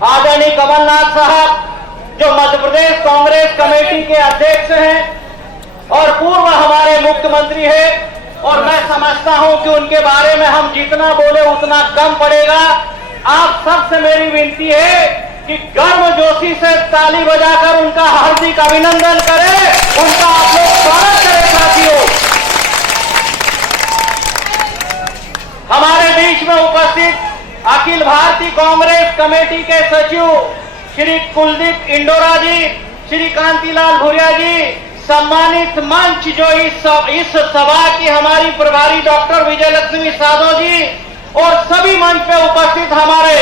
आदरणीय कमलनाथ साहब जो मध्य प्रदेश कांग्रेस कमेटी के अध्यक्ष हैं और पूर्व हमारे मुख्यमंत्री हैं, और मैं समझता हूं कि उनके बारे में हम जितना बोले उतना कम पड़ेगा। आप सबसे मेरी विनती है कि गर्मजोशी से ताली बजाकर उनका हार्दिक अभिनंदन करें, उनका आप लोग स्वागत करें। साथियों, हमारे बीच में उपस्थित अखिल भारतीय कांग्रेस कमेटी के सचिव श्री कुलदीप इंडोरा जी, श्री कांतिलाल भूरिया जी, सम्मानित मंच जो इस सभा की हमारी प्रभारी डॉक्टर विजयलक्ष्मी साधो जी, और सभी मंच पे उपस्थित हमारे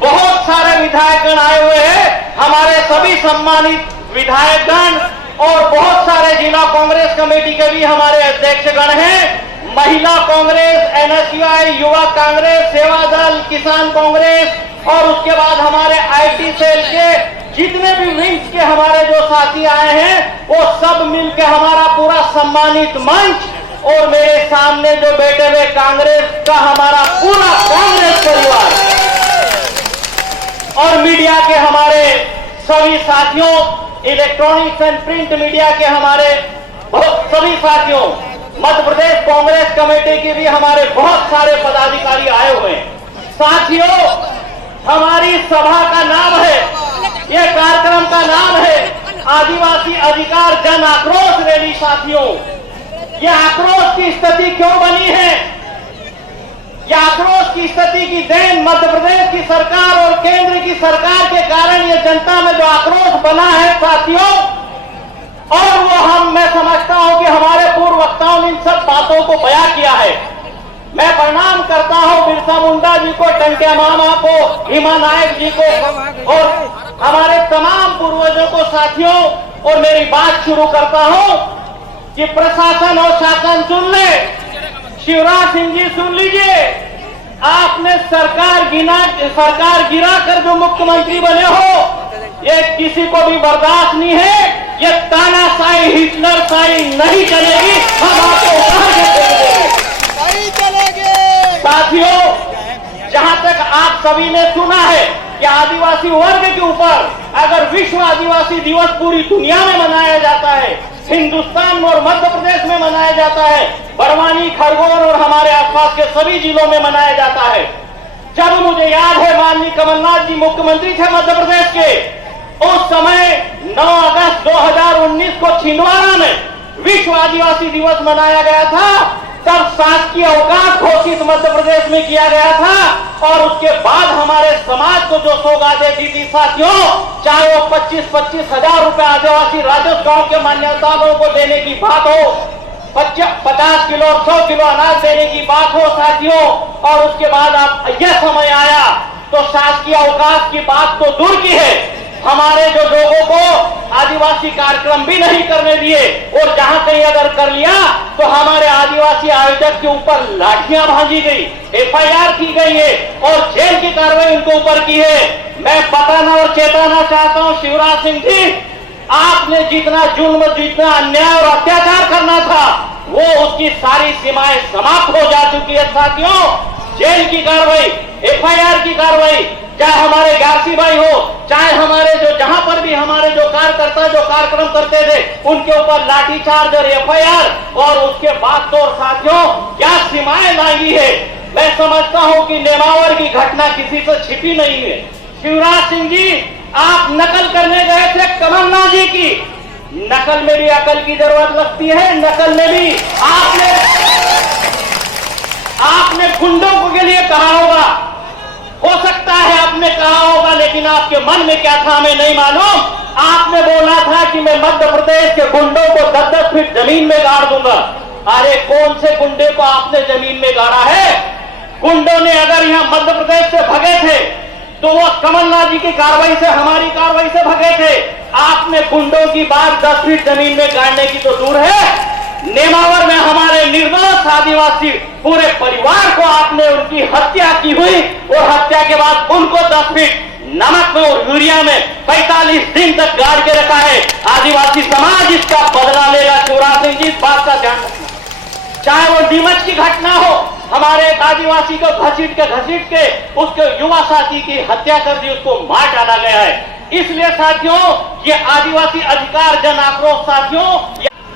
बहुत सारे विधायकगण आए हुए हैं, हमारे सभी सम्मानित विधायकगण, और बहुत सारे जिला कांग्रेस कमेटी के भी हमारे अध्यक्षगण हैं, महिला कांग्रेस, एनएसयूआई, युवा कांग्रेस, सेवा दल, किसान कांग्रेस, और उसके बाद हमारे आईटी सेल के जितने भी विंग्स के हमारे जो साथी आए हैं, वो सब मिलकर हमारा पूरा सम्मानित मंच, और मेरे सामने जो बैठे हुए कांग्रेस का हमारा पूरा कांग्रेस परिवार, और मीडिया के हमारे सभी साथियों, इलेक्ट्रॉनिक्स एंड प्रिंट मीडिया के हमारे सभी साथियों, मध्य प्रदेश कांग्रेस कमेटी के भी हमारे बहुत सारे पदाधिकारी आए हुए हैं। साथियों, हमारी सभा का नाम है, ये कार्यक्रम का नाम है आदिवासी अधिकार जन आक्रोश रैली। साथियों, ये आक्रोश की स्थिति क्यों बनी है? ये आक्रोश की स्थिति की देन मध्य प्रदेश की सरकार और केंद्र की सरकार के कारण ये जनता में जो आक्रोश बना है साथियों, और वो मैं समझता हूं कि हमारे पूर्व वक्ताओं ने इन सब बातों को बयां किया है। मैं प्रणाम करता हूं बिरसा मुंडा जी को, टंट्या मामा को, हिमा नायक जी को, और हमारे तमाम पूर्वजों को। साथियों, और मेरी बात शुरू करता हूं कि प्रशासन और शासन सुन ले। शिवराज सिंह जी सुन लीजिए, आपने सरकार गिरा कर जो मुख्यमंत्री बने हो, ये किसी को भी बर्दाश्त नहीं है। ये तानाशाही, हिटलरशाही नहीं चलेगी, हम आपको उतार के देंगे। साथियों, जहां तक आप सभी ने सुना है कि आदिवासी वर्ग के ऊपर अगर विश्व आदिवासी दिवस पूरी दुनिया में मनाया जाता है, हिंदुस्तान में और मध्य प्रदेश में मनाया जाता है, बड़वानी, खरगोन और हमारे आसपास के सभी जिलों में मनाया जाता है। जब मुझे याद है माननीय कमलनाथ जी मुख्यमंत्री थे मध्य प्रदेश के, उस समय 9 अगस्त 2019 को छिंदवाड़ा में विश्व आदिवासी दिवस मनाया गया था। तब शासकीय अवकाश घोषित मध्य प्रदेश में किया गया था, और उसके बाद हमारे समाज को जो सौगातें दी थी साथियों, चाहे वो 25-25 हजार रुपए आदिवासी राजस्व गांव के मान्यताओं को देने की बात हो, 50 किलो और 100 किलो अनाज देने की बात हो साथियों, और उसके बाद अब यह समय आया तो शासकीय अवकाश की बात तो दूर की है, हमारे जो लोगों को आदिवासी कार्यक्रम भी नहीं करने दिए, और जहां कहीं अगर कर लिया तो हमारे आदिवासी आयोजक के ऊपर लाठियां भांजी गई, एफआईआर की गई है, और जेल की कार्रवाई उनके ऊपर की है। मैं बताना और चेताना चाहता हूं शिवराज सिंह जी, आपने जितना जुल्म, जितना अन्याय और अत्याचार करना था, वो उसकी सारी सीमाएं समाप्त हो जा चुकी है साथियों। जेल की कार्रवाई, एफआईआर की कार्रवाई, चाहे हमारे गारसी भाई हो, चाहे हमारे जो जहां पर भी हमारे जो कार्यकर्ता जो कार्यक्रम करते थे, उनके ऊपर लाठीचार्ज और एफआईआर, और उसके बाद तो साथियों क्या सीमाएं लांगी है। मैं समझता हूं कि नेमावर की घटना किसी से छिपी नहीं है। शिवराज सिंह जी, आप नकल करने गए थे कमलनाथ जी की, नकल में भी अकल की जरूरत लगती है। नकल में भी आपने गुंडों के लिए कहा होगा, हो सकता है आपने कहा होगा, लेकिन आपके मन में क्या था हमें नहीं मालूम। आपने बोला था कि मैं मध्य प्रदेश के गुंडों को 10-10 फीट जमीन में गाड़ दूंगा। अरे कौन से गुंडे को आपने जमीन में गाड़ा है? गुंडों ने अगर यहां मध्य प्रदेश से भगे थे तो वो कमलनाथ जी की कार्रवाई से, हमारी कार्रवाई से भगे थे। आपने गुंडों की बात 10 फीट जमीन में गाड़ने की तो दूर है, नेमावर में हमारे निर्दोष आदिवासी पूरे परिवार को आपने उनकी हत्या की हुई, और हत्या के बाद उनको 10 फीट नमक में और यूरिया में 45 दिन तक गाड़ के रखा है। आदिवासी समाज इसका बदला लेगा। शिवराज सिंह जी, इस बात का ध्यान रखना। चाहे वो नीमच की घटना हो, हमारे एक आदिवासी को घसीट के उसके युवा साथी की हत्या कर दी, उसको मार डाला गया है। इसलिए साथियों, ये आदिवासी अधिकार जन आक्रोश साथियों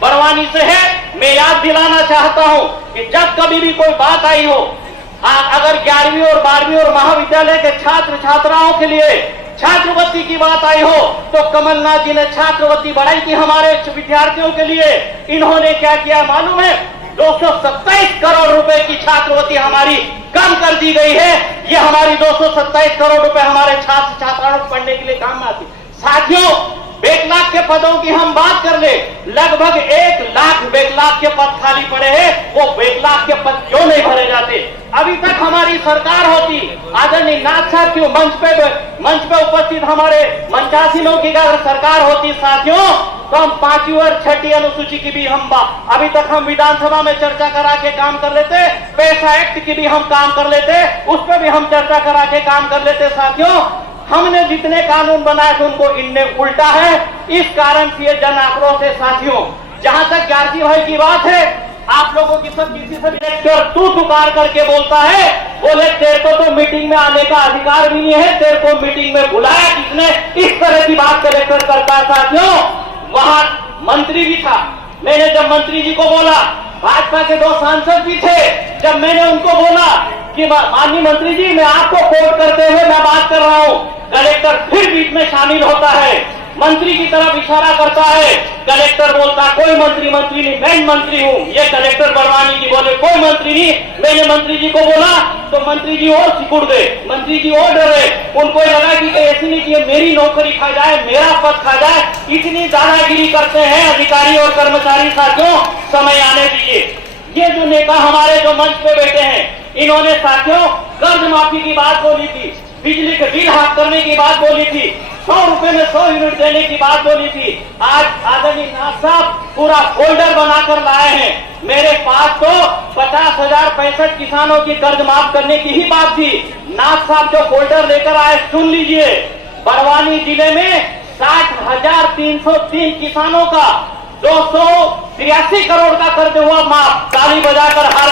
बड़वानी से है। मैं याद दिलाना चाहता हूं कि जब कभी भी कोई बात आई हो, अगर 11वीं और 12वीं और महाविद्यालय के छात्र छात्राओं के लिए छात्रवृत्ति की बात आई हो, तो कमलनाथ जी ने छात्रवृत्ति बढ़ाई थी हमारे विद्यार्थियों के लिए। इन्होंने क्या किया मालूम है? 227 करोड़ रुपए की छात्रवृत्ति हमारी कम कर दी गई है। ये हमारी 227 करोड़ रुपए हमारे छात्र छात्राओं को पढ़ने के लिए काम आती। साथियों, बैकलॉग के पदों की हम बात कर ले, लगभग 1 लाख बैकलॉग के पद खाली पड़े हैं। वो बैकलॉग के पद क्यों नहीं भरे जाते? अभी तक हमारी सरकार होती, आदरणीय नाथ साहब की मंच पे उपस्थित हमारे मंचासीनों की अगर सरकार होती साथियों, तो हम 5वीं और 6ठी अनुसूची की भी अभी तक हम विधानसभा में चर्चा करा के काम कर लेते। पैसा एक्ट की भी हम काम कर लेते, उस पर भी हम चर्चा करा के काम कर लेते। साथियों, हमने जितने कानून बनाए थे उनको इनने उल्टा है। इस कारण से ये जन आक्रोश है। साथियों, जहां तक ज्ञाति भाई की बात है, आप लोगों की सब किसी से डायरेक्टर तू पुकार करके बोलता है, बोले तेरे को तो मीटिंग में आने का अधिकार भी नहीं है, तेरे को मीटिंग में बुलाया किसने? इस तरह की बात कलेक्टर करता है। साथियों, वहां मंत्री भी था। मैंने जब मंत्री जी को बोला, भाजपा के 2 सांसद भी थे, जब मैंने उनको बोला कि माननीय मंत्री जी मैं आपको कोट करते हुए मैं बात कर रहा हूं, कलेक्टर फिर बीच में शामिल होता है, मंत्री की तरफ इशारा करता है। कलेक्टर बोलता कोई मंत्री नहीं, मैं मंत्री हूं। ये कलेक्टर बड़वानी जी बोले कोई मंत्री नहीं। मैंने मंत्री जी को बोला तो मंत्री जी और सिकुड़ गए, मंत्री जी और डरे। उनको लगा कि ऐसी नहीं कि मेरी नौकरी खा जाए, मेरा पद खा जाए। इतनी दादागिरी करते हैं अधिकारी और कर्मचारी। साथियों, समय आने दीजिए। ये जो नेता हमारे जो मंच पे बैठे हैं, इन्होंने साथियों कर्ज माफी की बात बोली थी, बिजली के बिल हाफ करने की बात बोली थी, 100 रुपए में 100 यूनिट देने की बात बोली थी। आज आदरणीय नाथ साहब पूरा फोल्डर बनाकर लाए हैं। मेरे पास तो 50,065 किसानों की कर्ज माफ करने की ही बात थी। नाथ साहब जो फोल्डर लेकर आए, सुन लीजिए। बड़वानी जिले में 60,303 किसानों का 283 करोड़ का कर्ज हुआ माफ। ताली बजाकर हार